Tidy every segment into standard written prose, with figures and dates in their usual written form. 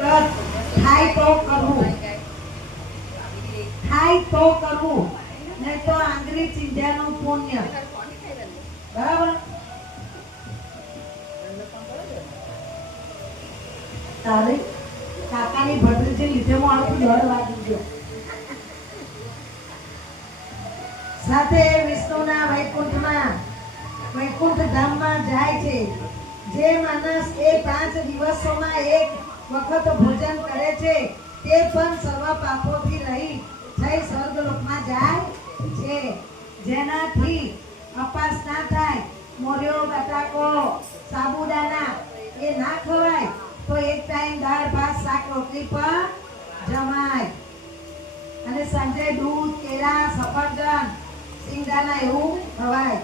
વ્રત થાય તો કરવું, થાય તો કરવું, નહીં તો આંગળી ચીંધ્યાનું પુણ્ય. બરાબર. તારી કાકાની ભદ્રજી લીધે મારું 10 વાગી ગયો. સાથે વિષ્ણુના વૈકુંઠ ધામમાં જાય છે. જે માણસ એ 5 દિવસોમાં એક વખત ભોજન કરે છે તે પણ સર્વ પાપોથી રહી થઈ સ્વર્ગલોકમાં જાય છે. જેનાથી અપાસ ના થાય, મોર્યો બટાકો સાબુદાના એ ના ખવાય તો એક ટાઈમ દાળ ભાત શાક રોટલી પર જમાય. અને સાંજે દૂધ કેળા સફરજન સિંગદાણા એવું ખવાય.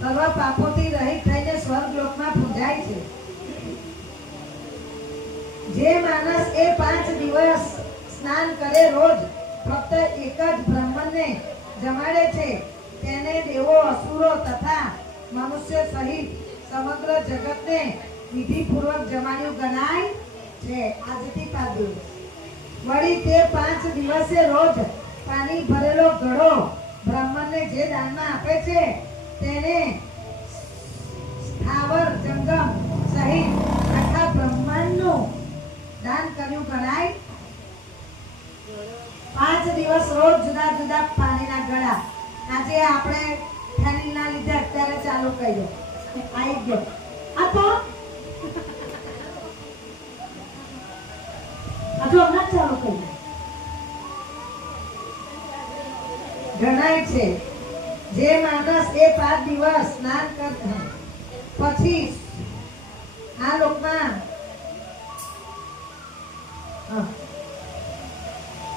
સર્વ પાપોથી રહિત થઈને સ્વર્ગલોકમાં પૂજાય છે. જે માણસ એ 5 દિવસ સ્નાન કરે, રોજ ફક્ત એક જ બ્રાહ્મણને જમાડે છે, તેને દેવો અસુરો તથા મનુષ્ય સહિત સમગ્ર જગતને વિધિપૂર્વક જમાડ્યું ગણાય છે. આજથી 5 દિવસ. વળી તે 5 દિવસે રોજ પાણી ભરેલો ઘડો બ્રાહ્મણને જે દાનમાં આપે છે તેને સ્થાવર જંગમ સહિત આખા બ્રહ્માંડનું દાન કર્યું ગણાય. 5 દિવસ રોજ જુદા જુદા પાણીના ગળા. આજે આપણે ફેનિલના લીધે અત્યારે ચાલુ કર્યો, આવી ગયો. આ તો હજુ હમણાં ચાલુ કર્યું ગણાય છે. જે માણસ એ 5 દિવસ સ્નાન કરતા પછી આ લોકમાં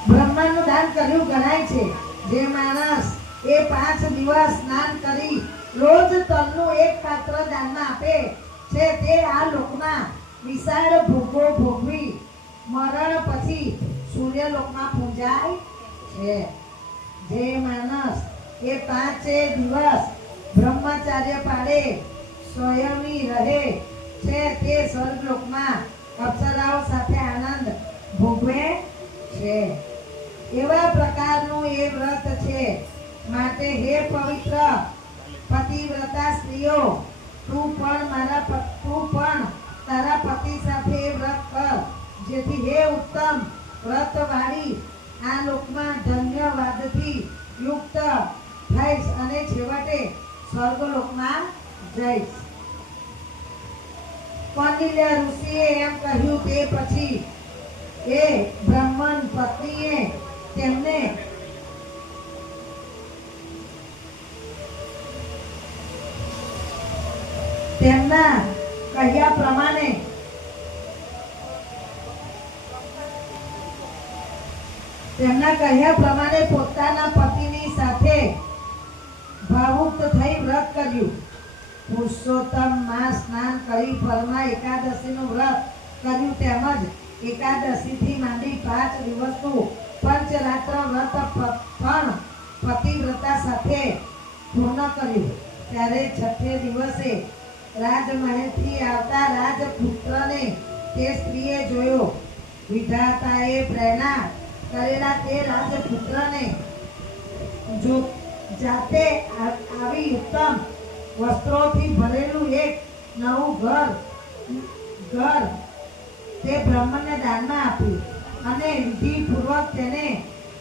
બ્રહ્માંડનું દાન કર્યું ગણાય છે. જે માણસ એ 5 દિવસ સ્નાન કરી રોજ તલનું એક પાત્ર દાનમાં આપે છે તે આ લોકમાં વિશાળ ભોગો ભોગવી મરણ પછી સૂર્યલોકમાં પૂજાય છે. જે માણસ એ 5 દિવસ બ્રહ્મચાર્ય પાળે સંયમી રહે છે તે સ્વર્ગલોકમાં અપ્સરાઓ સાથે આનંદ ભોગવે છે. એવા પ્રકારનું એ વ્રત છે. માટે હે પવિત્ર પતિવ્રતા સ્ત્રીઓ, તું પણ તારા પતિ સાથે એ વ્રત કર, જેથી હે ઉત્તમ વ્રતવાળી આ લોકમાં ધન્યવાદથી યુક્ત થઈશ અને છેવટે સ્વર્ગલોકમાં જઈશ. કૌંડિન્ય ઋષિએ એમ કહ્યું તે પછી એ બ્રાહ્મણ પત્નીએ તેમના કહ્યા પ્રમાણે પોતાના પતિની સાથે ભાવુક થઈ વ્રત કર્યું. પુરુષોત્તમ માં સ્નાન કરી ફળમાં એકાદશીનું વ્રત કર્યું. તેમજ એકાદશીથી માંડી 5 દિવસનું પંચરાત્ર વ્રત પણ પતિવ્રતા સાથે પૂર્ણ કર્યું. ત્યારે 6થે દિવસે રાજમહેલથી આવતા રાજપુત્રને તે સ્ત્રીએ જોયો. વિધાતાએ પ્રેરણા કરેલા તે રાજપુત્રને જો જાતે આવી ઉત્તમ વસ્ત્રોથી ભરેલું એક નવું ઘર તે બ્રાહ્મણને દાનમાં આપ્યું અને વિધિપૂર્વક તેને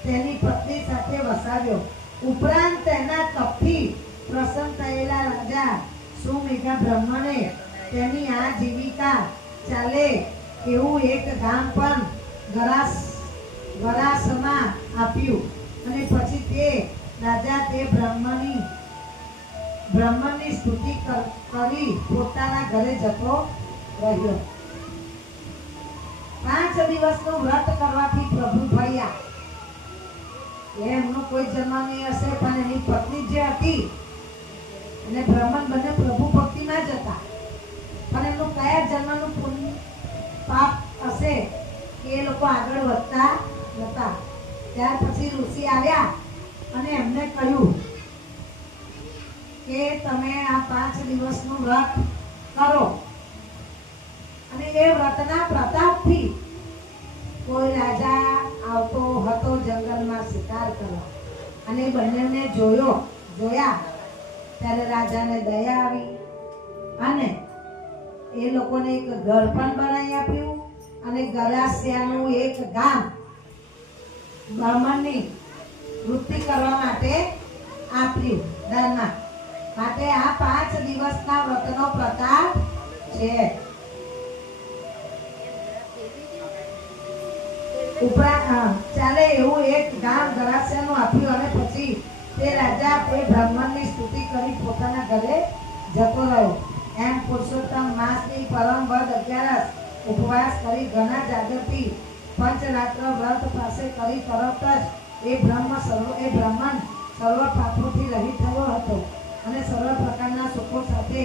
તેની પત્ની સાથે વસાવ્યો. ઉપરાંત તેના તપથી પ્રસન્ન થયેલા રાજા સુમેઘા બ્રાહ્મણે તેની આજીવિકા ચાલે એવું એક ગામ પણ ગરાસમાં આપ્યું. અને પછી તે રાજા તે બ્રાહ્મણની સ્તુતિ કરી પોતાના ઘરે જતો રહ્યો. 5 દિવસનું વ્રત કરવાથી પ્રભુ ભળ્યા. એમનો કોઈ જન્મ નહીં હશે, પણ એની પત્ની જે હતી અને બ્રાહ્મણ બંને પ્રભુ ભક્તિમાં જ હતા. પણ એમનું કયા જન્મનું પુણ્ય પાપ હશે એ લોકો આગળ વધતા નતા. ત્યાર પછી ઋષિ આવ્યા અને એમને કહ્યું કે તમે આ 5 દિવસનું વ્રત કરો અને એ વ્રતના પ્રતાપથી કોઈ રાજા આવતો હતો જંગલમાં શિકાર કરવા, અને બંનેને જોયા ત્યારે રાજાને દયા આવી અને એ લોકોને એક ઘર પણ બનાવી આપ્યું અને ગરાસિયાનું એક ગામ બ્રાહ્મણની વૃત્તિ કરવા માટે આપ્યું દાનમાં. માટે આ 5 દિવસના વ્રતનો પ્રતાપ છે. ઉપરાંત ચાલે એવું એક ગામ ગરાસિયાનું આપ્યું અને પછી તે રાજા તે બ્રાહ્મણની સ્તુતિ કરી પોતાના ઘરે જતો રહ્યો. એમ પુરુષોત્તમ માસની પરમ વદ 11 ઉપવાસ કરી ઘણા જાગૃતિ પંચરાત્ર વ્રત પાસે કરી તરત જ એ બ્રાહ્મણ સર્વ પાપોથી રહિત થયો હતો અને સર્વ પ્રકારના સુખો સાથે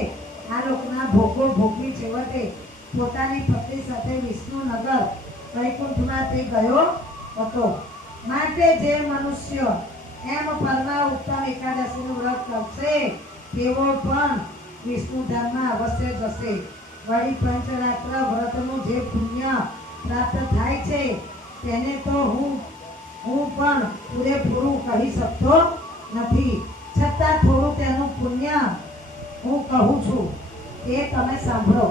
આ લોકના ભોગો ભોગવી છેવટે પોતાની પત્ની સાથે વિષ્ણુનગર વૈકુંઠમાં તે ગયો હતો. માટે જે મનુષ્ય એમ પરમા ઉત્તમ એકાદશીનું વ્રત કરશે તેઓ પણ વિષ્ણુધામમાં અવશ્ય જશે. વળી પંચરાત્ર વ્રતનું જે પુણ્ય પ્રાપ્ત થાય છે તેને તો હું પણ પૂરેપૂરું કહી શકતો નથી, છતાં થોડું તેનું પુણ્ય હું કહું છું, એ તમે સાંભળો.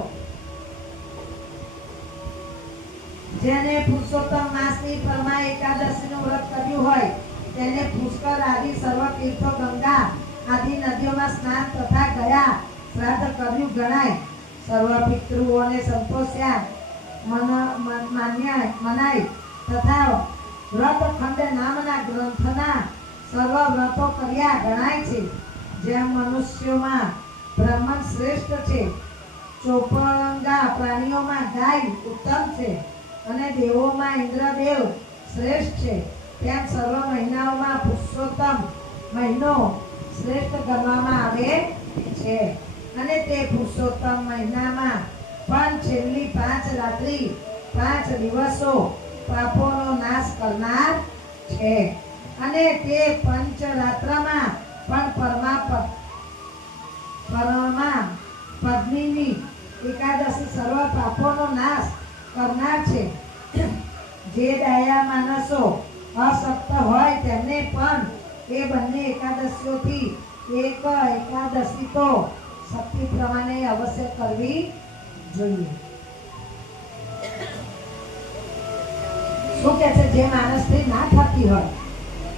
જેને પુરુષોત્તમ માસની પરમા એકાદશીનું વ્રત કર્યું હોય તેને પુષ્કર આદિ સર્વ તીર્થો, ગંગા આદિ નદીઓમાં સ્નાન તથા ગયા શ્રાદ્ધ કર્યું ગણાય. સર્વ પિતૃઓને સંતોષ્યા મનાય તથા વ્રતખંડ નામના ગ્રંથના સર્વ વ્રતો કર્યા ગણાય છે. જેમ મનુષ્યોમાં બ્રાહ્મણ શ્રેષ્ઠ છે, ચોપંગા પ્રાણીઓમાં ગાય ઉત્તમ છે અને દેવોમાં ઇન્દ્રદેવ શ્રેષ્ઠ છે, તેમ સર્વ મહિનાઓમાં પુરુષોત્તમ મહિનો શ્રેષ્ઠ ગણવામાં આવે છે. અને તે પુરુષોત્તમ મહિનામાં પણ છેલ્લી 5 રાત્રિ 5 દિવસો પાપોનો નાશ કરનાર છે. અને તે પંચરાત્રમાં પણ પરમા પદ્મિની એકાદશી સર્વ પાપોનો નાશ કરનાર છે. જે દયા માણસો અશક્ત હોય તેમને પણ એ બંને એકાદશીઓથી એક એકાદશી તો શક્તિ પ્રમાણે અવશ્ય કરવી જોઈએ. શું કે છે? જે માણસથી ના થતી હોય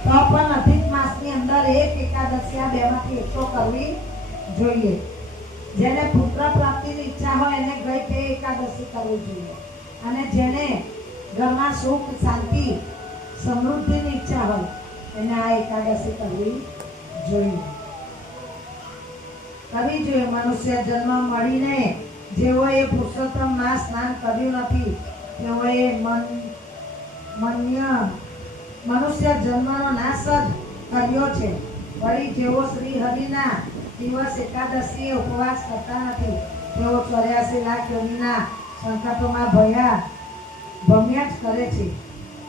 તો પણ અધિક માસની અંદર એક એકાદશી આ બેમાંથી એક તો કરવી જોઈએ. જેને પુત્ર પ્રાપ્તિની ઈચ્છા હોય એને ગઈ તે એકાદશી કરવી જોઈએ, અને જેને ઘરમાં સુખ શાંતિ સમૃદ્ધિની ઈચ્છા હોય એને આ એકાદશી કરવી જોઈએ. મનુષ્ય જન્મ મળીને જેઓએ પુરુષોત્તમ માસ સ્નાન કર્યું નથી તેઓએ મનુષ્ય જન્મનો નાશ જ કર્યો છે. વળી જેઓ શ્રી હરિના દિવસ એકાદશીએ ઉપવાસ કરતા નથી તેઓ 84 લાખ યોનિના સંકટોમાં ભમ્યા જ કરે છે.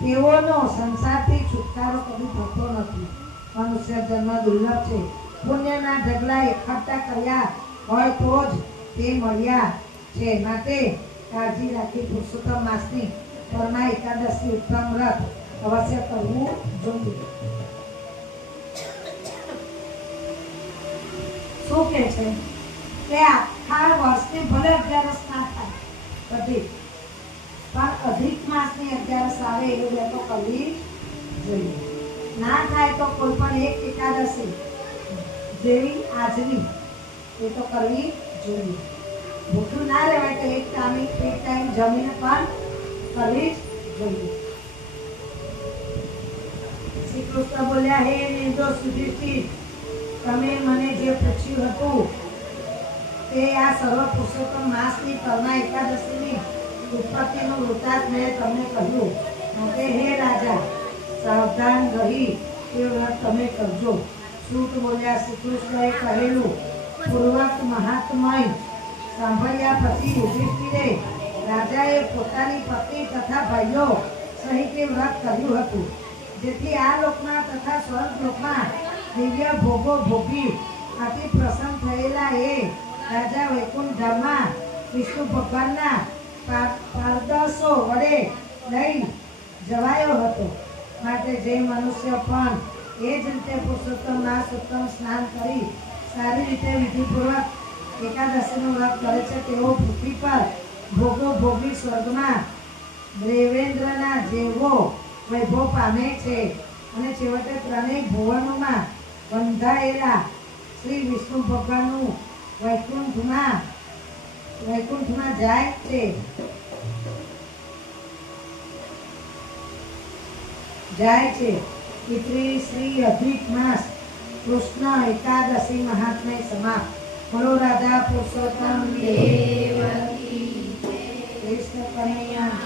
તેઓનો સંસારથી છુટકારો કદી થતો નથી. મનુષ્ય જન્મ દુર્લભ છે. પુણ્યના ઢગલા એકઠા કર્યા હોય તો જ તે મળ્યા છે. માટે કાળજી રાખી પુરુષોત્તમ માસની પરમા એકાદશી ઉત્તમ વ્રત અવશ્ય કરવું જોઈએ. શું કે છે કે આખા વર્ષની ભલે 11 ના થાય બધી, પણ અધિક માસની 11 આવે એ વ્રતો કરવી જોઈએ. ના થાય તો કોઈ પણ એક એકાદશી જેવી આજની એ તો કરવી જોઈએ. ભૂખ્યું ના રહેવાય તો એક ટાઈમ જમીને પણ કરવી જ જોઈએ. શ્રી કૃષ્ણ બોલ્યા, હે નિર્દોષ યુધિષ્ઠિર, તમે મને જે પૂછ્યું હતું તે આ સર્વ પુરુષોત્તમ માસની પરમા એકાદશીની ઉત્પત્તિનું વૃત્તાંત મેં તમને કહ્યું. માટે હે રાજા, સાવધાન રહી તે વ્રત તમે કરજો. સૂત બોલ્યા, શ્રી કૃષ્ણએ કહેલું પૂર્વક મહાત્મય સાંભળ્યા પછી યુધિષ્ઠિરે રાજાએ પોતાની પત્ની તથા ભાઈઓ સહિત વ્રત કર્યું હતું, જેથી આ લોકમાં તથા સ્વર્ગ લોકમાં દિવ્ય ભોગો ભોગી અતિ પ્રસન્ન થયેલા એ રાજા વૈકુંઠ ધામમાં વિષ્ણુ ભગવાનના પારદર્શો વડે લઈ જવાયો હતો. માટે જે મનુષ્ય પણ એ જ રીતે પુરુષોત્તમ ઉત્તમ સ્નાન કરી સારી રીતે વિધિપૂર્વક એકાદશીનું વ્રત કરે છે તેઓ પૃથ્વી પર ભોગો ભોગી સ્વર્ગમાં દેવેન્દ્રના જેવો વૈભવ પામે છે અને છેવટે ત્રણેય ભુવનોમાં બંધાયેલા શ્રી વિષ્ણુ ભગવાનનું વૈકુંઠમાં જાય છે. ઇત્રી શ્રી અધિક માસ કૃષ્ણ એકાદશી મહાત્મ્ય સમાપ્ત. બોલો રાધા પુરુષોત્તમ દેવકી કૃષ્ણ કનૈયા.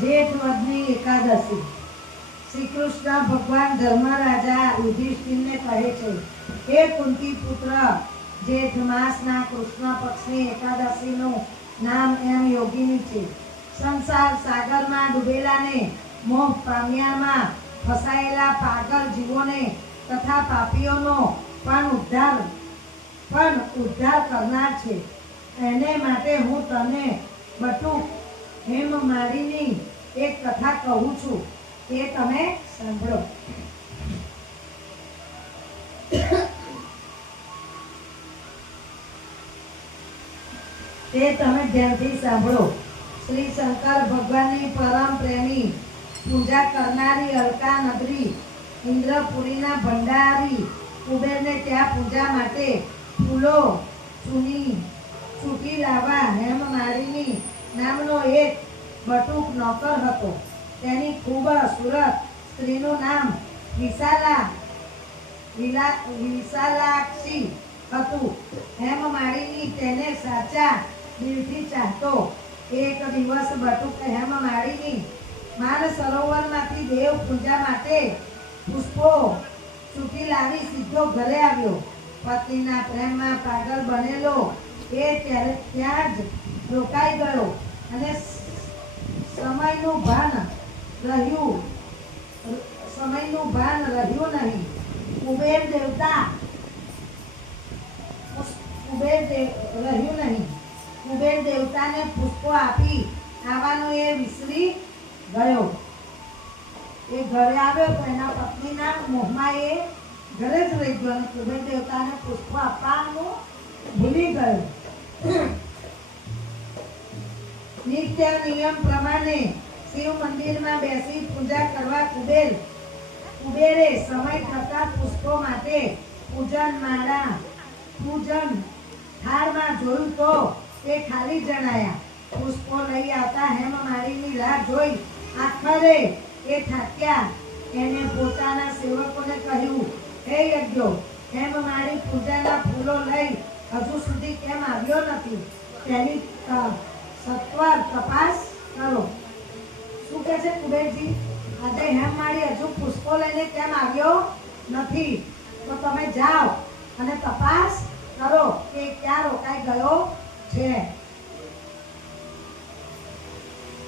જેઠ વધની એકાદશી. શ્રી કૃષ્ણ ભગવાન ધર્મરાજા યુધિષ્ઠિરને કહે છે, હે કુંતી પુત્ર, જેઠ માસના કૃષ્ણ પક્ષની એકાદશીનું નામ એમ યોગીની છે. સંસાર સાગરમાં ડૂબેલાને, મોહ પામ્યામાં ફસાયેલા પાગલ જીવોને તથા પાપીઓનો પણ ઉદ્ધાર કરનાર છે. એને માટે હું તને બટુક હેમમાળીની એક કથા કહું છું, તે તમે સાંભળો. ધ્યાનથી સાંભળો. શ્રી શંકર ભગવાનની પરમ પ્રેમી પૂજા કરનારી અલકા નગરી ઇન્દ્રપુરીના ભંડારી કુબેરને ત્યાં પૂજા માટે ફૂલો છૂટી લાવવા હેમમાળીની નામનો એક બટુક નોકર હતો. તેની ખૂબ સુરત સ્ત્રીનું નામ વિશાલાક્ષી હતું. હેમમાળીની તેને સાચા દિલથી ચાહતો. એક દિવસ બટુક હેમમાળીની માન સરોવરમાંથી દેવ પૂજા માટે પુષ્પો છૂટી લાવી સીધો ઘરે આવ્યો. પત્નીના પ્રેમમાં પાગલ બનેલો એ ત્યાં જ રોકાઈ ગયો અને સમયનું ભાન રહ્યું નહીં. કુબેર દેવતાને પુષ્પો આપી આવવાનો એ વિસરી ગયો. એ ઘરે આવ્યો તો એના પત્નીના મોહમાં એ ઘરે જ રહી ગયો અને કુબેર દેવતાને પુષ્પો આપવાનું ભૂલી ગયો. નિત્ય નિયમ પ્રમાણે શિવ મંદિરમાં બેસી પૂજા કરવા કુબેરે સમય થતા પુષ્પો માટે પૂજન થાળમાં જોયું તો તે ખાલી જણાયા. પુષ્પો લઈ આવતા હેમમાળીની રાહ જોઈ આખરે એ થાક્યા. એને પોતાના સેવકોને કહ્યું, હે યજ્ઞો, હેમમાળી પૂજાના ફૂલો લઈ હજુ સુધી કેમ આવ્યો નથી? તેની સત્વર તપાસ કરો. શું કહે છે કુબેરજી? આજે હેમમાળી હજુ પુષ્પો લઈને કેમ આવ્યો નથી? તો તમે જાઓ અને તપાસ કરો કે ક્યાં રોકાઈ ગયો છે.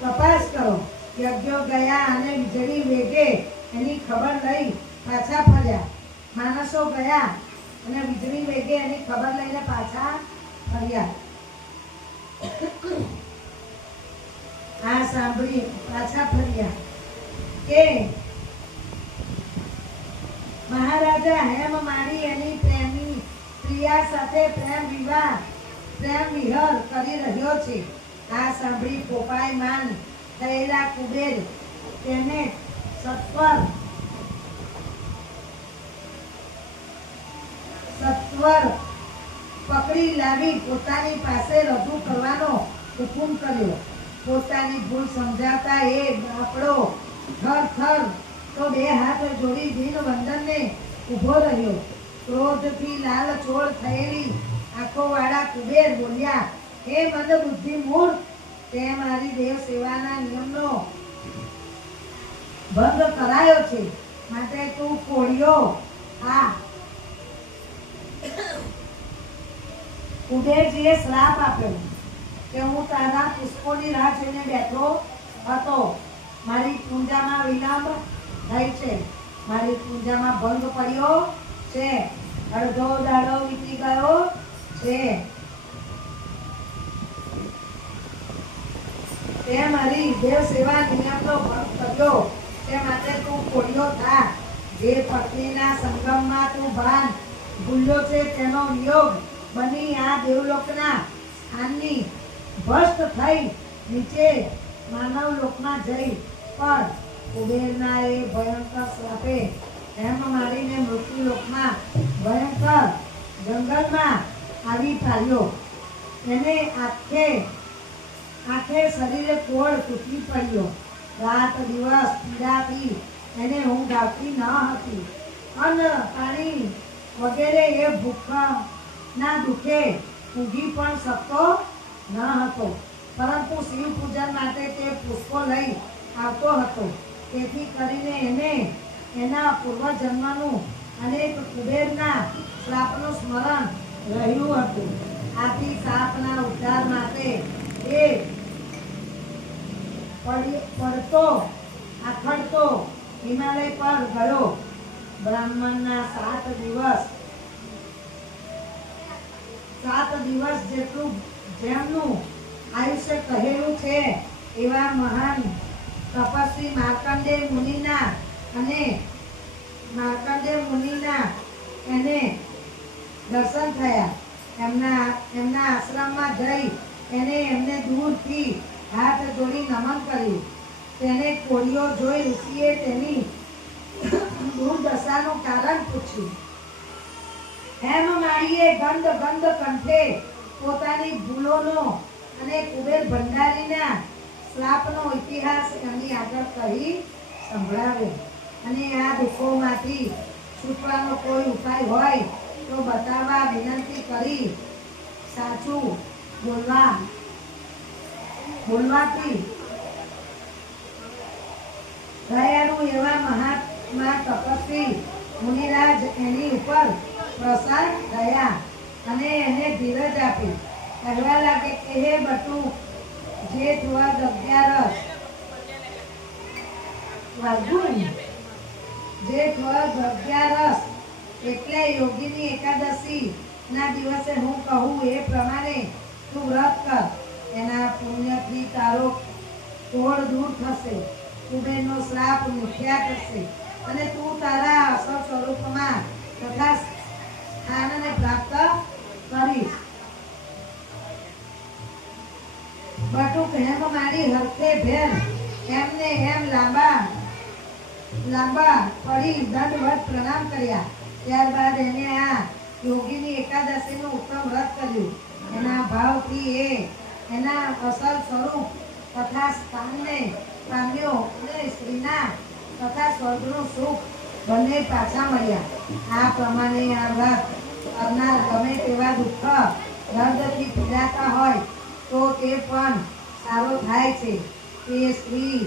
તપાસ કરો. યજ્ઞો ગયા અને વીજળી વેગે એની ખબર લઈ પાછા ફર્યા. માણસો ગયા અને વીજળી વેગે એની ખબર લઈને પાછા ફર્યા. આ સાંભળી પાછા ફર્યા કે મહારાજા હેમમાળી એની પ્રેમી પ્રિયા સાથે પ્રેમ વિહર કરી રહ્યો છે. આ સાંભળી કોપાયમાન થયેલા કુબેર તેને સત્વર પકડી લાવી પોતાની પાસે રજૂ કરવાનો હુકુમ કર્યો. પોતાની ભૂલ સમજાવતા એ બાપડો થર તો બે હાથ જોડી દીન વંદનને ઊભો રહ્યો. ક્રોધથી લાલ ચોળ થયેલી આંખો વાળા કુબેર બોલ્યા, હે મંદ બુદ્ધિ મૂર્ખ, તે મારી દેવ સેવાના નિયમનો ભંગ કરાયો છે. માટે તું કોળિયો આ. કુબેરજીએ શ્રાપ આપ્યો કે હું તારા પુષ્પોની રાહ જોઈને બેઠો હતો. મારી પૂજામાં વિલંબ થાય છે. મારી પૂજામાં ભંગ પડ્યો છે. અડધો દાડો વીતી ગયો છે. તે મારી દેવ સેવા નિયમનો ભંગ કર્યો તે માટે તું કોળિયો થા. જે પત્નીના સંગમમાં તું ભાન ભૂલ્યો છે તેનો વિયોગ બની આ દેવલોકના સ્થાનની ભ્રષ્ટ થઈ નીચે માનવ લોકમાં જઈ પણ કુબેરના એ ભયંકર શ્રાપે એમ મારીને મૃત્યુ લોકમાં ભયંકર જંગલમાં આવી પાડ્યો. એને આખે શરીરે કોળ તૂટી પડ્યો. રાત દિવસ પીડાથી એને ઊંઘ આવતી ન હતી. અન્ન પાણી વગેરે એ ભૂખના દુઃખે ઊંઘી પણ શકતો ન હતો. પરંતુ શિવ પૂજન માટે તે પુષ્પો લઈ આવતો હતો. તેથી કરીને એને એના પૂર્વજન્મનું અનેક કુબેરના શ્રાપનું સ્મરણ રહ્યું હતું. આથી સાપના ઉદ્ધાર માટે એ પડતો આખડતો હિમાલય પર ગયો. બ્રાહ્મણના 7 દિવસ જેટલું જેમનું આયુષ્ય કહેલું છે એવા મહાન તપસ્વી માર્કંડેય મુનિના એને દર્શન થયા. એમના આશ્રમમાં જઈ એમને દૂરથી હાથ જોડી નમન કર્યું. તેને કોળિયો જોઈ ઋષિએ તેની દુર્દશાનું કારણ પૂછ્યું. હેમ માળીએ ગંધ કંઠે પોતાની ભૂલોનો અને કુબેર ભંડારીના શ્રાપનો ઇતિહાસ એમની આગળ કહી સંભળાવ્યો. અને આ દુઃખોમાંથી છૂટવાનો કોઈ ઉપાય હોય તો બતાવવા વિનંતી કરી. સાચું બોલવાથી દયાળુ એવા મહાત્મા તપસ્વી મુનિરાજ એની ઉપર પ્રસન્ન થયા અને એને ધીરજ આપી. કહેવા લાગે કે હે બટુ, જેઠ વદ 11 એટલે યોગીની એકાદશી ના દિવસે હું કહું એ પ્રમાણે તું વ્રત કર. એના પુણ્યથી તારો કોળ દૂર થશે, કુબેરનો શ્રાપ મિથ્યા થશે અને તું તારા અસલ સ્વરૂપમાં તથા સ્થાનને પ્રાપ્ત કરીશ. બટુક હેમ મારી હરખે ભેર એમને એમ લાંબા પડી દંડવત પ્રણામ કર્યા. ત્યારબાદ એને આ યોગીની એકાદશીનું ઉત્તમ વ્રત કર્યું. એના ભાવથી એ એના અસલ સ્વરૂપ તથા સ્થાનને પામ્યો અને સ્ત્રીના તથા સ્વર્ગનું સુખ બંને પાછા મળ્યા. આ પ્રમાણે આ વ્રત કરનાર ગમે તેવા દુઃખ દર્દથી પીડાતા હોય તો તે પણ સારો થાય છે. તે સ્ત્રી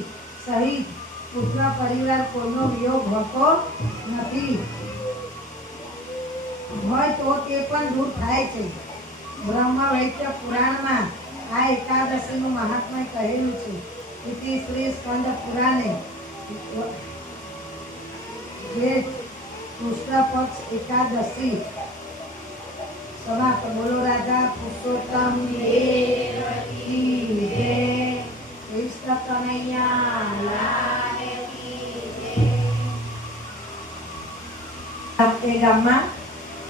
સહિત પુત્ર પરિવાર કોઈનો વિયોગ હોતો નથી હોય તો તે પણ દૂર થાય છે. બ્રહ્મ વૈદ્ય પુરાણમાં આ એકાદશીનું મહાત્મ્ય કહેલું છે. ઇતિ શ્રી સ્કંદ પુરાણે જે કૃષ્ણ પક્ષ એકાદશી સમાપ્ત. બોલો રાજા પુરુષોત્તમ દેવકી જય. કૃષ્ણ કનૈયા લાલ કી જય. એ ગામમાં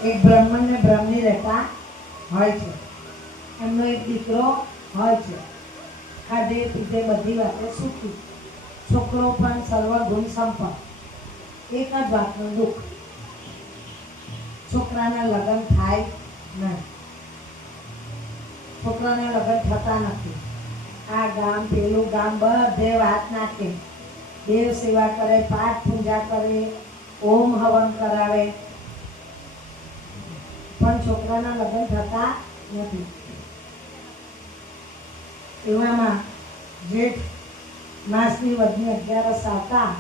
એક બ્રાહ્મણ ને બ્રાહ્મણી રહેતા હોય છે. એમનો એક દીકરો હોય છે. ખાધે પીધે બધી વાતે સુખી. છોકરો પણ સર્વગુણ સંપન્ન. એક જ વાતનું દુઃખ, છોકરાના લગ્ન થાય નહીં. છોકરાના લગ્ન થતા નથી. આ ગામ પેલું ગામ બધે વાત નાખે. દેવ સેવા કરે, પાઠ પૂજા કરે, ઓમ હવન કરાવે, પણ છોકરાના લગ્ન થતા નથી. એવામાં જેઠ માસની વદની 11 આવતા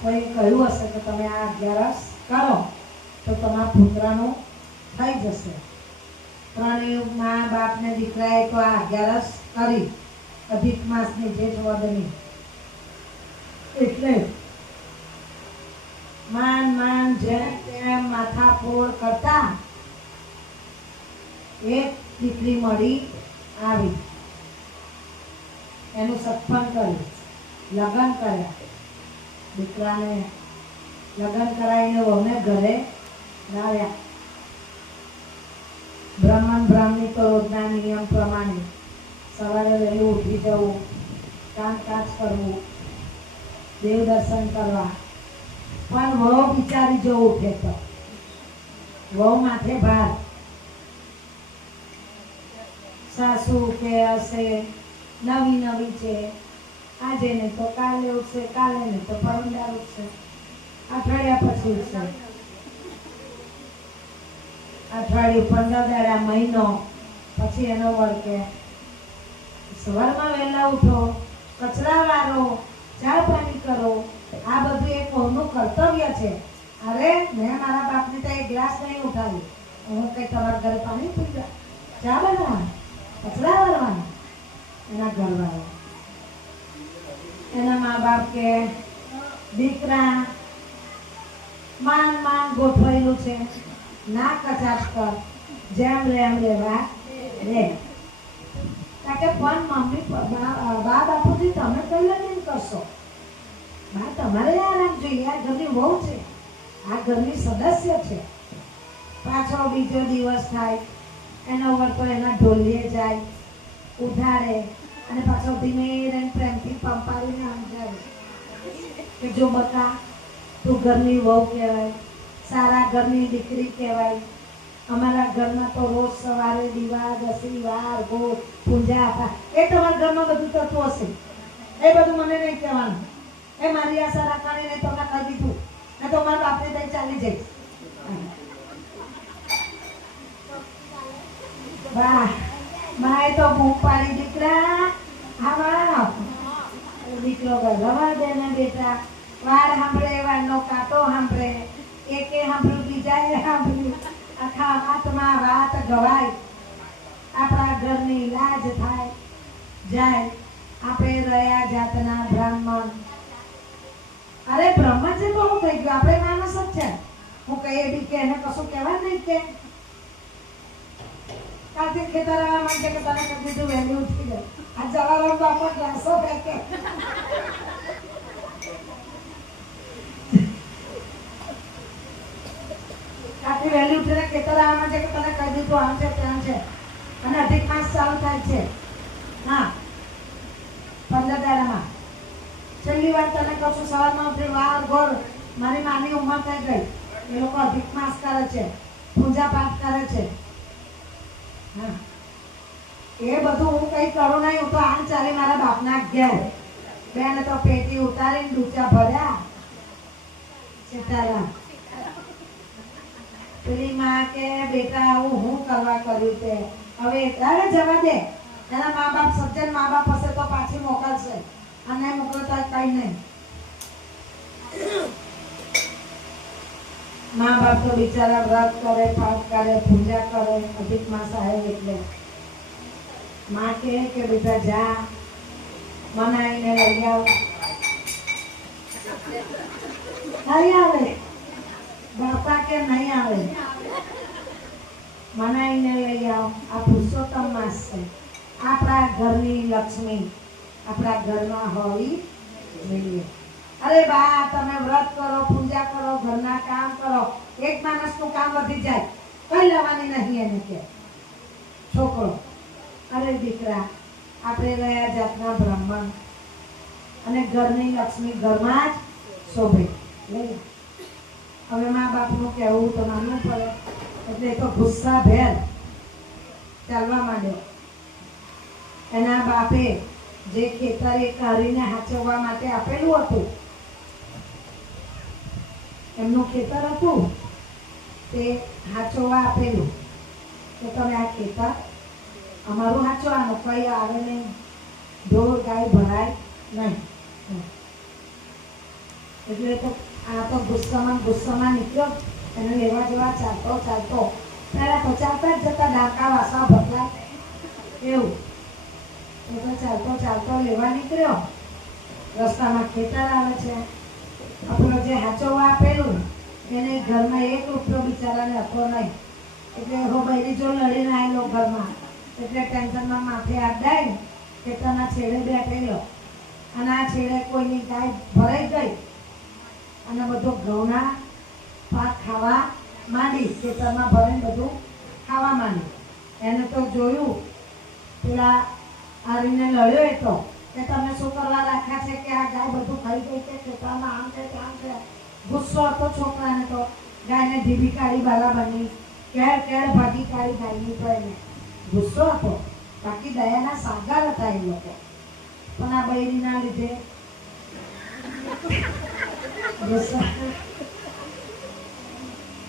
કોઈ કહ્યું હશે કે તમે આ 11 કરો તો તમારા પુત્રનું થઈ જશે. ત્રણેય મા બાપ ને દીકરાએ તો આ 11 કરી અધિક માસની જેઠ વદની. એટલે માન જેમ તેમ માથા ફોડ કરતા એક દીકરી મળી આવી. એનું સત્સંગ કર્યું, લગ્ન કર્યા, દીકરાને લગ્ન કરાવીને વહુને ઘરે લાવ્યા. બ્રાહ્મણ બ્રાહ્મણી તો રોજના નિયમ પ્રમાણે સવારે વહેલું ઉઠી જવું, કામકાજ કરવું, દેવ દર્શન કરવા. પણ વહુ બિચારી જો ઉઠે તો વહુ માથે ભાર. સાસુ કે હશે નવી નવી છે, આજે ને તો કાલે ઉઠશે, કાલે ને તો પરમદાર ઉઠશે, અઠવાડિયા પછી ઉઠશે, અઠવાડિયું 15 દાડા મહિનો પછી એનો વળકે. સવારમાં વહેલા ઉઠો, કચરા વાળો, ચા પાણી કરો, આ બધું એક વહુનું કર્તવ્ય છે. અરે મેં મારા બાપને તો એક ગ્લાસ નહીં ઉઠાવ્યું, હું કઈ તમારા ઘરે પાણી પી જાય, ચા બનાવવાનું, કચરા વાળવાના. એના ઘરવાળા એના મા બાપ કે દીકરા માન ગોઠવાયેલું છે, ના કચાશ કર, જેમ રેમ રેવા રે. કે પણ મમ્મી બા બાપુજી તમે કઈ કેમ કરશો? બા તમારે આરામ જોઈએ, આ ઘરની વહુ છે, આ ઘરની સદસ્ય છે. પાછો બીજો દિવસ થાય, એનો વળતો એના ઢોલીએ જાય, ઉઠાડે અને પાછો ધીમે રહીને પ્રેમથી પંપાડીને સમજાવે કે જો બકા તું ઘરની વહુ કહેવાય, સારા ઘરની દીકરી કહેવાય. અમારા ઘરમાં તો રોજ સવારે દીવા, દસી વાર, ગોળ, પૂજા આપા. એ તમારા ઘરમાં બધું થતું હશે, એ બધું મને નહીં કહેવાનું. એ મારી આશા રાખવાની નહીં, તમને કહી દીધું ને તો મારા બાપને ત્યાં ચાલી જઈશ. વાહ, માએ તો બૂમ પાડી, દીકરા હા દીકરો રવા દે ને બેટા, વાર સાંભળે વારનો કાંટો સાંભળે, એકે સાંભળ્યું બીજાએ સાંભળ્યું, આખા વાતમાં વાત ગવાય, આપણા ઘરની લાજ થાય જાય. આપણે રહ્યા જાતના બ્રાહ્મણ. અરે બ્રહ્મણ છે તો હું થઈ ગયું, આપણે માણસ જ છે. હું કહીએ બી કે એને કશું કહેવાય નહીં કે કાલથી ખેતર આવવા માંગે કે તને કહી દીધું વહેલી ઉઠી ગઈ. આ જવાબ બાપો ગ્લાસો ફેંકે. કાલથી વહેલી ઉઠીને ખેતર આવવા માંગે કે તને કહી દીધું આમ છે તેમ છે. અને અધિક માસ ચાલુ થાય છે, હા 15 દાડામાં. છેલ્લી વાર તને કહું છું, સવારમાં ઉઠી વાર ગોળ, મારી માની ઉંમર થઈ ગઈ, એ લોકો અધિક માસ કરે છે, પૂજા પાઠ કરે છે. હા, એ બધું હું કઈ કરું નહીં. હું તો આમ ચાલી મારા બાપના ઘેર, બેન તો પેટી ઉતારીને ડૂચા ભર્યા ચેતારા. પેલી માં કે બેટા આવું હું કરવા કર્યું તે, હવે તારે જવા દે. એના મા બાપ સજ્જન મા બાપ હશે તો પાછી મોકલશે, અને મોકલતા કઈ નહીં. મા બાપ તો બિચારા વ્રત કરે, પાઠ કરે, પૂજા કરે, અધિક માસ આવે એટલે. માં કે બેટા જા બનાવીને લઈ આવ. નહીં આવે, બાપા કે નહીં આવે, બનાવીને લઈ આવ. આ પુરુષોત્તમ માસ છે, આપણા ઘરની લક્ષ્મી આપણા ઘરમાં હોવી જોઈએ. અરે બા તમે વ્રત કરો, પૂજા કરો, ઘરના કામ કરો, એક માણસનું કામ વધી જાય, કઈ લેવાની નહીં એને કે છોકરો. અરે દીકરા આપણે રહ્યા જાતના બ્રાહ્મણ, અને ઘરની લક્ષ્મી ઘરમાં જ શોભે. હવે મા બાપનું કહેવું તો માનવું પડે, એટલે તો ગુસ્સા ભેર ચાલવા માંડ્યો. એના બાપે જે ખેતર એ કાઢીને હાચવવા માટે આપેલું હતું, એમનું ખેતર હતું તે હાચવવા આપેલું કે તમે આ ખેતર અમારું હાચવાનું, કઈ આવે નહીં, ઢોર ગાય ભરાય નહીં. એટલે તો આ તો ગુસ્સામાં નીકળ્યો. એને લેવા જવા ચાલતો પહેલા તો ચાલતા જ જતા ડાકા વાસા ભરલા એવું. તો ચાલતો લેવા નીકળ્યો. રસ્તામાં ખેતર આવે છે, આપણો જે હાચવવા આપેલું એને ઘરમાં 1 રૂપિયો બિચારાને હતો નહીં. એટલે હો બૈરી જો લડીને આવેલો ઘરમાં, એટલે ટેન્શનમાં માથે હાથ ડાય કે ખેતરના છેડે બેઠેલો અને આ છેડે કોઈની ગાય ભરાઈ ગઈ અને બધો ઘઉંના પાક ખાવા માંડી, ખેતરમાં ભરીને બધું ખાવા માંડી. એને તો જોયું પેલા આરીને લડ્યો એ તો કે તમે શું કરવા રાખ્યા છે કે આ ગાય બધું ખાઈ ગઈ છે ખેતરમાં, આમ છે તેમ છે. ગુસ્સો હતો છોકરાને તો, ગાયને ઢીબી કાઢી બરાબરની, કેળ કેળ ભાગી કાઢી ગાયની તો એને ગુસ્સો હતો. બાકી દયાના સાગર હતા એ લોકો, પણ આ બૈરીના લીધે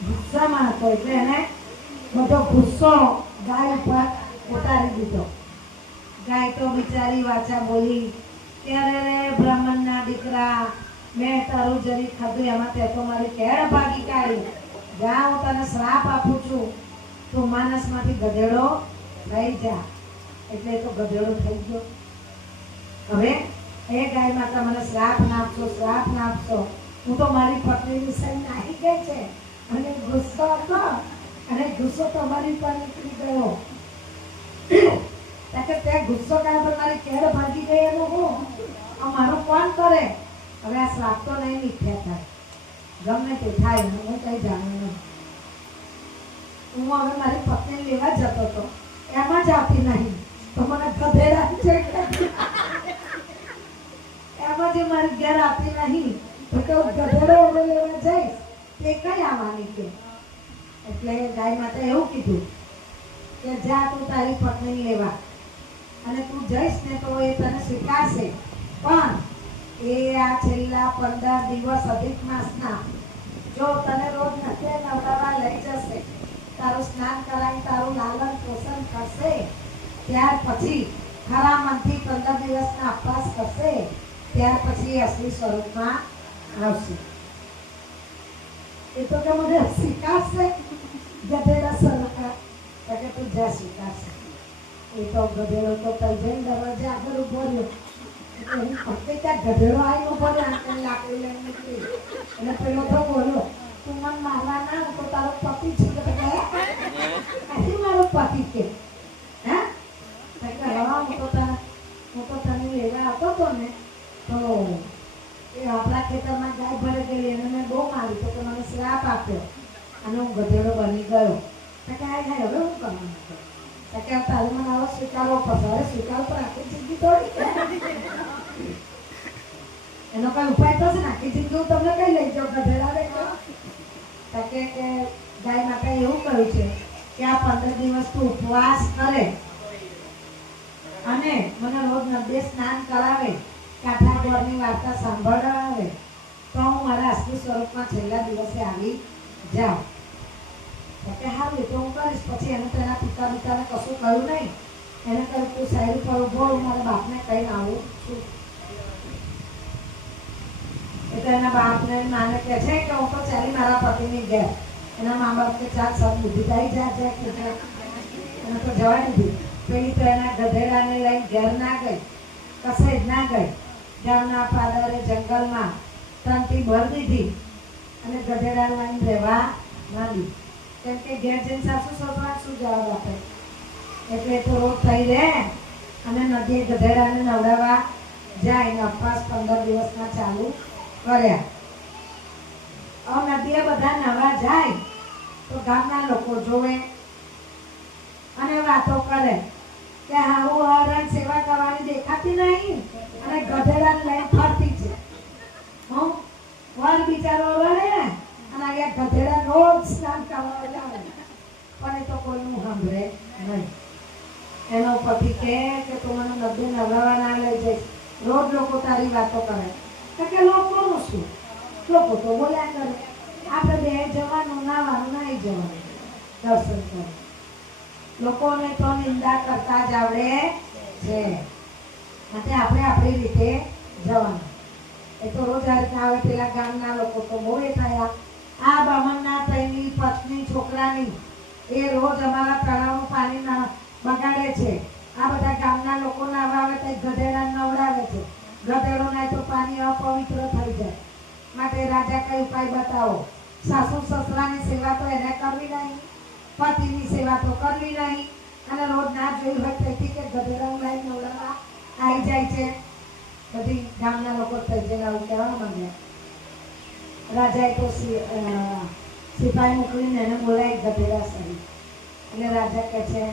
ગુસ્સામાં હતો એટલે એને બધો ગુસ્સો ગાય ઉપર ઉતારી દીધો. ગાય તો બિચારી વાચા બોલી, ત્યારે રે બ્રાહ્મણના દીકરા, મેં તારું જરી ખાધું એમાં તે તો મારી કેળ ભાગી કાઢી. જા હું તને શ્રાપ આપું છું, તું માણસમાંથી ગધેડો થઈ જા. એટલે તો ગધેડો થઈ ગયો. હવે એ ગાય માતા મને શ્રાપ નાખશો, શ્રાપ નાખશો. હું તો મારી પત્નીની સહી નાહી ગઈ છે અને ગુસ્સો હતો અને ગુસ્સો તમારી પર નીકળી ગયો. તે ગુસ્સો કાઢ્યા પર મારી કેળ ભાગી ગઈ એનો હું મારું કોણ કરે? હવે આ શ્રાપ તો નહીં નીકળ્યા થાય, ગમે તે થાય, હું કઈ જાણું નહીં. હું હવે મારી પત્ની લેવા જતો હતો, એમાં જ આવતી નહીં તો મને ગધેડા એમાં જે મારી ઘેર આપતી નહીં તો ગધેડો હવે લેવા જઈશ તે કઈ આવવાની કે. એટલે ગાય માતા એવું કીધું કે જા તું તારી પત્ની લેવા અને તું જઈશ ને તો એ તને સ્વીકારશે, પણ એ આ છેલ્લા 15 દિવસ અધિક માસના જો તને રોજ નખે નવડાવવા લઈ જશે, તારું સ્નાન કરાવી તારું લાલન પોષણ કરશે, ત્યાર પછી ખરા મનથી 15 દિવસના અપવાસ કરશે, ત્યાર પછી અસલી સ્વરૂપમાં આવશે. એ તો કે મને સ્વીકારશે ગધેડા સ્વરૂપમાં, કે તું જા સ્વીકારશે. એ તો ગધેડો તો કઈ જઈને દરવાજે આગળ ઉભો રહ્યો. હું ફક્ત ત્યાં ગધેડો આવીને ઉભો રહ્યો, લાકડી લઈને નીકળી. એટલે પેલો તો બોલ્યો, તું મને મારવા ના તો તારો પતિ છે કે મારો પતિ કે હું તો તને લેવા આવતો હતો ને તો એ આપણા ખેતરમાં ગાય ભરે ગયેલી એને મેં બહુ મારી તો મને શ્રાપ આપ્યો અને હું ગધેડો બની ગયો. હવે હું કરવાનું કે તારે મને આવો સ્વીકારવો પડશે. હવે સ્વીકાર પર આખી જિંદગી થોડી એનો કઈ ઉપાય થશે ને? આખી જિંદગી હું તમને કઈ લઈ જાઉં ગધેડા લઈ જાઉં? કે ગાય માતા એવું કહ્યું છે કે આ 15 દિવસ તું ઉપવાસ કરે અને મને રોજ નદે સ્નાન કરાવે, કાંઠા ગોળની વાર્તા સાંભળાવે તો હું મારા અસલી સ્વરૂપમાં છેલ્લા દિવસે આવી જાઉં. કે હારું એ તો હું કરીશ. પછી એને તેના પિતાને કશું કહ્યું નહીં. એને કહ્યું તું સાયરી પર ઉભો, હું મારા બાપને કહીને આવું છું. એટલે એના બાપને માને કહે છે કે હું તો ચાલી મારા પતિની ઘેર. એના મા બાપ કે ચાલ સબ બુદ્ધિ થઈ જાય છે એને તો જવા દીધી. પેલી તો એના ગધેડાને લઈને ઘેર ના ગઈ, કશે જ ના ગઈ. ગામના પાદરે જંગલમાં તંતી ભર દીધી અને ગધેડા લઈને રહેવા માંડી. કેમ કે ઘેર જઈને સાસુ સસરા શું જવાબ આપે? એટલે તો રોગ થઈ રહે અને નદીએ ગધેડાને નવડાવવા જાય ને અપવાસ 15 દિવસના ચાલુ કર્યા. નદીએ બધા નવા જાય તો ગામના લોકો જોવે અને વાતો કરે કે હારું હરણ સેવા કરવાની દેખાતી નહીં અને ગધેડાને લઈને ફરતી છે. વર બિચારો વળે અને અહીંયા ગધેડા રોજ સ્નાન કરવા જાય, પણ એ તો કોઈનું સાંભળે નહીં. એનો પતિ કે તું મને નદી નવડાવવા ના લઈ જઈશ, રોજ લોકો તારી વાતો કરે. કે લોકોનું શું, લોકો તો બોલ્યા કરે. આપણે બે જવાનું, નાવાનું, નાઈ જવાનું, દર્શન કરે. લોકોને તો નિંદા કરતા જ આવડે છે, માટે આપણે આપણી રીતે જવાનું. એ તો રોજ આ રીતના આવે. પેલા ગામના લોકો તો બહુ એ થયા, આ બ્રાહ્મણના તઈની પત્ની છોકરાની એ રોજ અમારા તળાવનું પાણી બગાડે છે. આ બધા ગામના લોકો નાવા આવે તો ગધેડા નવડાવે છે. ગધેડો નાય તો પાણી અપવિત્ર થઈ જાય. માટે રાજા કઈ ઉપાય બતાવો. સાસુ સસરાની સેવા તો એને કરવી નહીં, પતિની સેવા તો કરવી નહીં, અને રોજ ના જોઈ હોય તેથી કે ગધેડા લઈને નવડાવવા આવી જાય છે. બધી ગામના લોકો થઈ જાય આવું કહેવા માંગ્યા. રાજાએ તો સિપાહી મોકલીને એને બોલાય ગધેડા સરી. એટલે રાજા કહે છે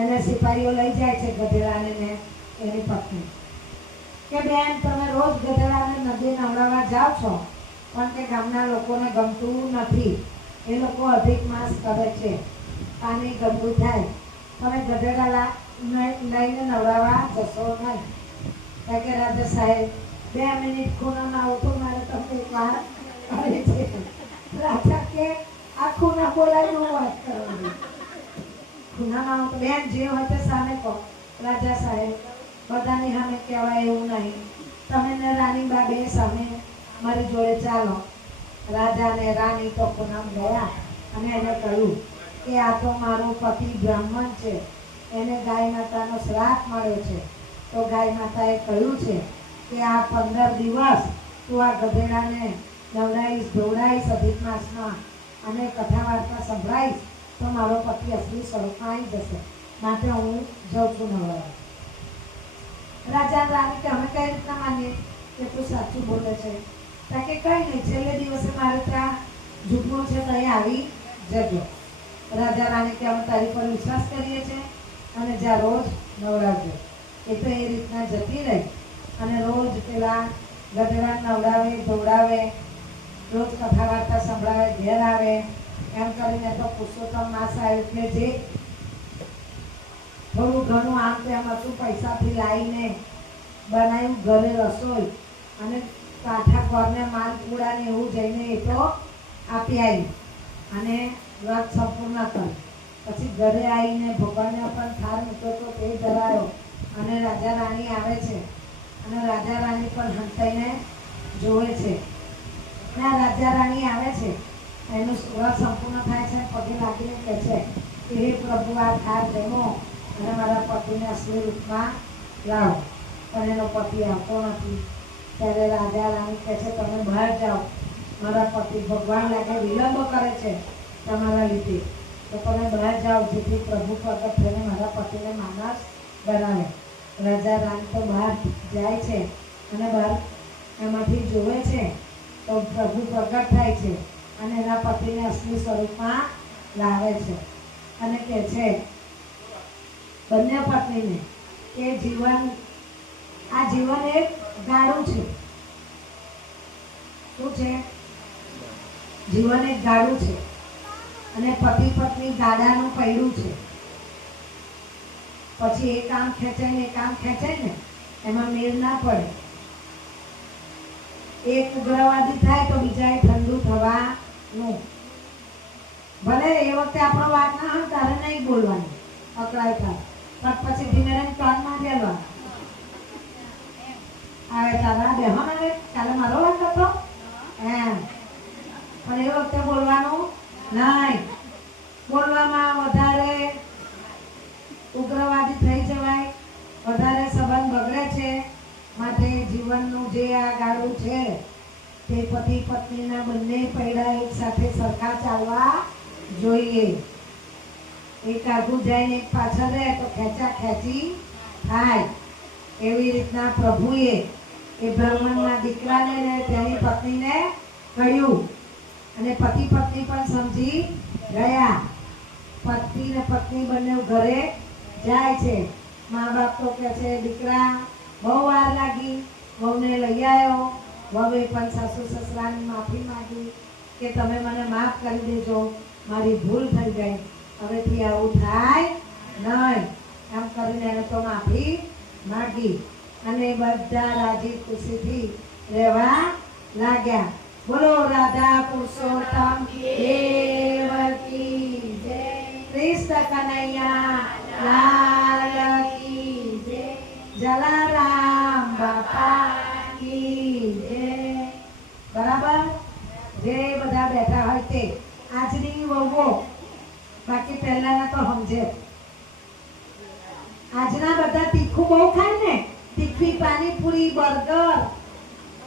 એને સિપાહીઓ લઈ જાય છે ગધેડાને ને એની પત્ની કે બેન તમે રોજ ગધેડાને નદી નવડાવવા જાઓ છો પણ કે ગામના લોકોને ગમતું નથી. એ લોકો અધિક માસ કરે છે, પાણી ગંદુ થાય. તમે ગધેડા લઈને નવડાવવા જશો નહીં. કે રાજા સાહેબ 2 મિનિટ ખૂણામાં આવો તો મારે તમને એક વાત કરી છે. રાજા કે આ ખૂણા બોલાવીને વાત કરવાની. ખૂણામાં આવો તો બેન જે હોય તે સામે કહો. રાજા સાહેબ બધાની સામે કહેવાય એવું નહીં. તમે ને રાણી બા બે સામે મારી જોડે ચાલો. રાજા ને રાણી તો ખૂણામાં ગયા અને એને કહ્યું કે આ તો મારો પતિ બ્રાહ્મણ છે, એને ગાય માતાનો શ્રાપ મળ્યો છે. તો ગાય માતાએ કહ્યું છે કે આ 15 દિવસ તું આ ગધેડાને નવડાવીશ, ધોવડાવીશ અધિક માસમાં અને કથા વાર્તા સંભળાવીશ તો મારો પતિ અસલી સ્વરૂપમાં આવી જશે. માટે હું જાઉં છું નવડાવવા. રાજા રાણી કે અમે કઈ રીતના માનીએ કે તું સાચું બોલે છે? કારણ કે કઈ નહીં, છેલ્લે દિવસે મારે ત્યાં ઝૂંપડું છે ત્યાં આવી જજો. રાજા રાણી કે અમે તારી પર વિશ્વાસ કરીએ છીએ અને જ્યાં રોજ નવડાવજો. એ તો એ રીતના જતી રહી અને રોજ પેલા ગધેડા નવડાવે, ધોવડાવે, રોજ કથા વાર્તા સંભળાવે, ઘેર આવે. એમ કરીને તો પુરુષોત્તમ માસ આવ્યો એટલે જે થોડું ઘણું આમ તેમ હતું પૈસાથી લાવીને બનાવ્યું ઘરે રસોઈ અને કાંઠા ઘરને માલ પૂડા ને એવું જઈને એ તો આપી આવી અને વ્રત સંપૂર્ણ કર્યું. પછી ઘરે આવીને ભગવાનને પણ થાળ મૂક્યો તો તે ધરાયો અને રાજા રાણી આવે છે અને રાજા રાણી પણ હંતાઈને જોવે છે. ના રાજા રાણી આવે છે એનું વ્રત સંપૂર્ણ થાય છે. પગે લાગીને કહે છે કે હે પ્રભુ આ થાળ જમો અને મારા પતિને અસલી રૂપમાં લાવો. પણ એનો પતિ આવતો નથી. ત્યારે રાજા રાણી કહે છે તમે બહાર જાઓ, મારા પતિ ભગવાન લાગે વિલંબ કરે છે તમારા લીધે, તો તમે બહાર જાઓ જેથી પ્રભુ પ્રગટ થઈને મારા પતિને માનસ બનાવે. રાજા રાણી તો બહાર જાય છે અને બહાર એમાંથી જોવે છે તો પ્રભુ પ્રગટ થાય છે અને એના પતિને અસલી સ્વરૂપમાં લાવે છે અને કહે છે બંને પત્નીને કે આ જીવન એક ગાડું છે. શું છે? જીવન એક ગાડું છે અને પતિ પત્ની ગાડાનું પૈડું છે. પછી એક આમ ખેંચાય ને એક આમ ખેંચાય ને એમાં મેળ ના પડે. એક ઉગ્રવાદી થાય તો બીજા ઠંડુ થવાનું. ભલે એ વખતે આપણો વાત ના હોય તારે નહીં બોલવાનું, અકળાય થાય પણ પછી ધીમે રહીને ટર્ન મારી દેવાનું. આવે તારા બેહન આવે કાલે મારો વાત હતો એમ. પણ એ વખતે બોલવાનું નહીં. બોલવામાં વધારે ઉગ્રવાદી થઈ જવાય, વધારે સંબંધ બગડે છે. માટે જીવનનું જે આ ગાડું છે તે પતિ પત્નીના બંને પૈડા એક સાથે સરખા ચાલવા જોઈએ. એક આગું જાય ને એક પાછળ રહે તો ખેંચા ખેંચી થાય. એવી રીતના પ્રભુએ એ બ્રાહ્મણના દીકરાને ને તેની પત્નીને કહ્યું અને પતિ પત્ની પણ સમજી ગયા. પતિ ને પત્ની બંને ઘરે જાય છે. મા બાપ તો કહે છે દીકરા બહુ વાર લાગી, વહુને લઈ આવ્યો. વહુએ પણ સાસુ સસરાની માફી માંગી કે તમે મને માફ કરી દેજો, મારી ભૂલ થઈ ગઈ, હવેથી આવું થાય નહીં. એમ કરીને એને તો માફી માંગી અને બધા રાજી ખુશીથી રહેવા લાગ્યા. બોલો રાધા પુરુષોત્તમ દેવકી જય, કૃષ્ણ કનૈયા લાલ કી જય, જલારામ બાપા કી જય. બરાબર? જે બધા બેઠા હોય તે આજની વહુઓ, બાકી પહેલાના તો સમજે. આજના બધા તીખું બહુ ખાય ને, તીખી પાણીપુરી, બર્ગર,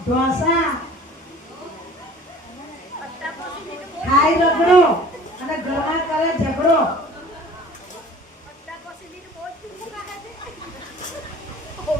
ઢોસા ખાઈ રગડો અને ઘરમાં કરે ઝઘડો. Oh,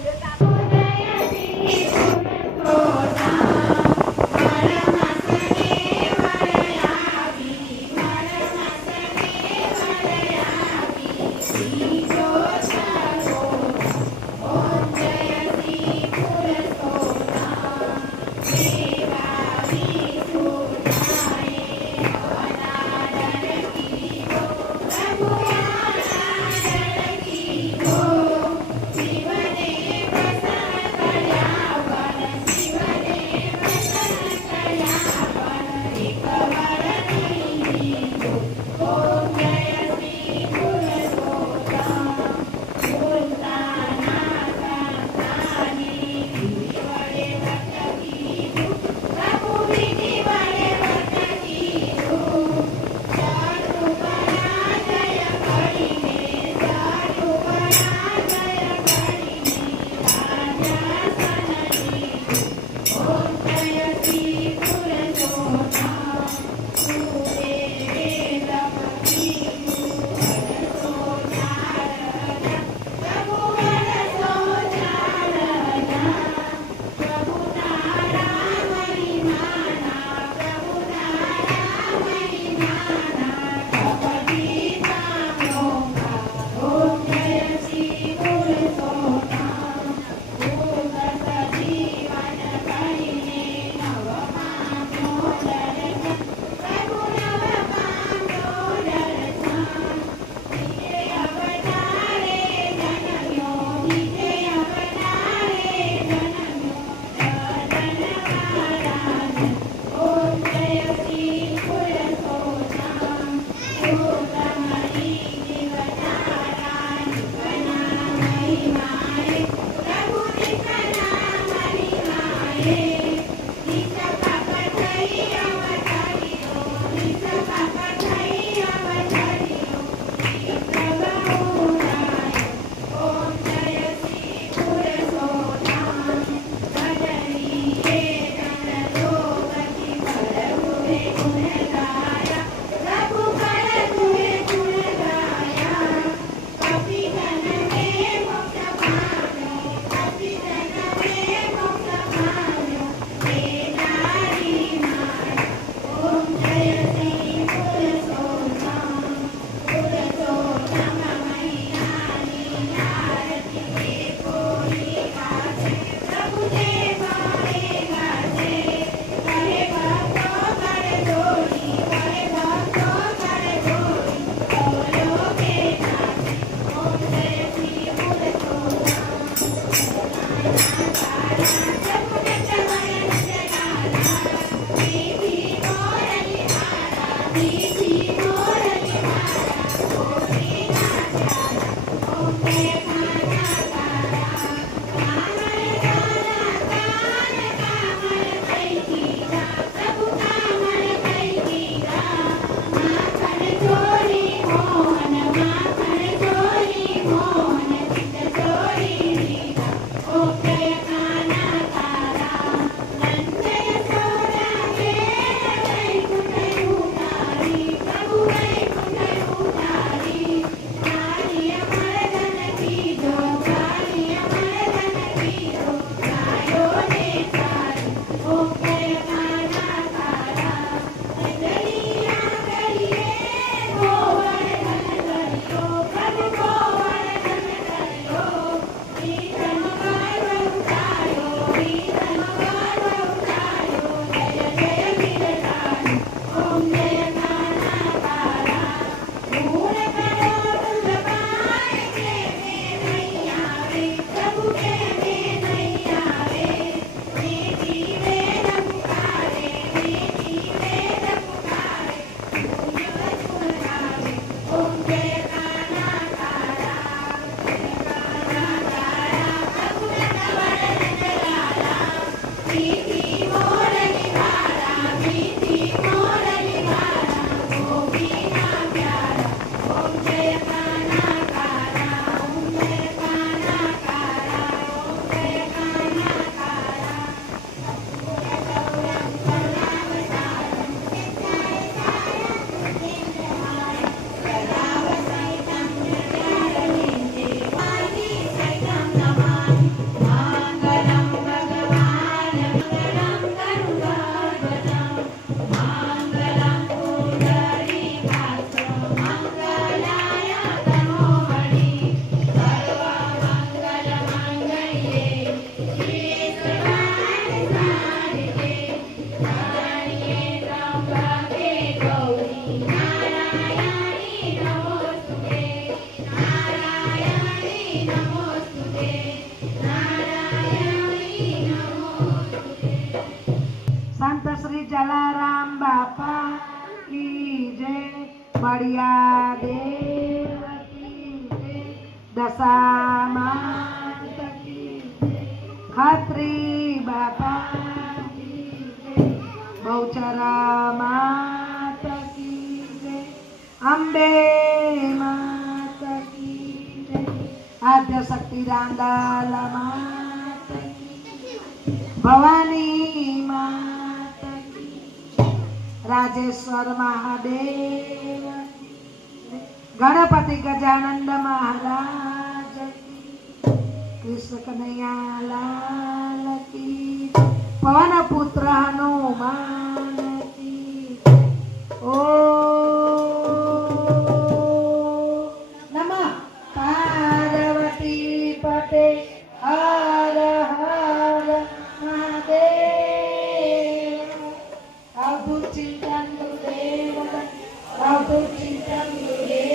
સંત શ્રી જલારામ બાપા કી જય, બળિયા દેવ કી જય, દશામાત કી જય, ખત્રી બાપા કી જય, બહુચરા માત કી જય, અંબે માત કી જય, આદ્ય શક્તિ રાંદાલ માત કી જય, ભવાની માત કી જય, રાજેશ્વર મહાદેવ ગણપતિ ગજાનંદ મહારાજ કી, કૃષ્ણ કનૈયા લાલ કી, પવન પુત્ર હનુમાન કી, ઓ નમઃ પાર્વતી પતે, હર હર મહાદેવ. અવધૂત ચિંતન ગુરુદેવ, અવધૂત ચિંતન ગુરુદેવ.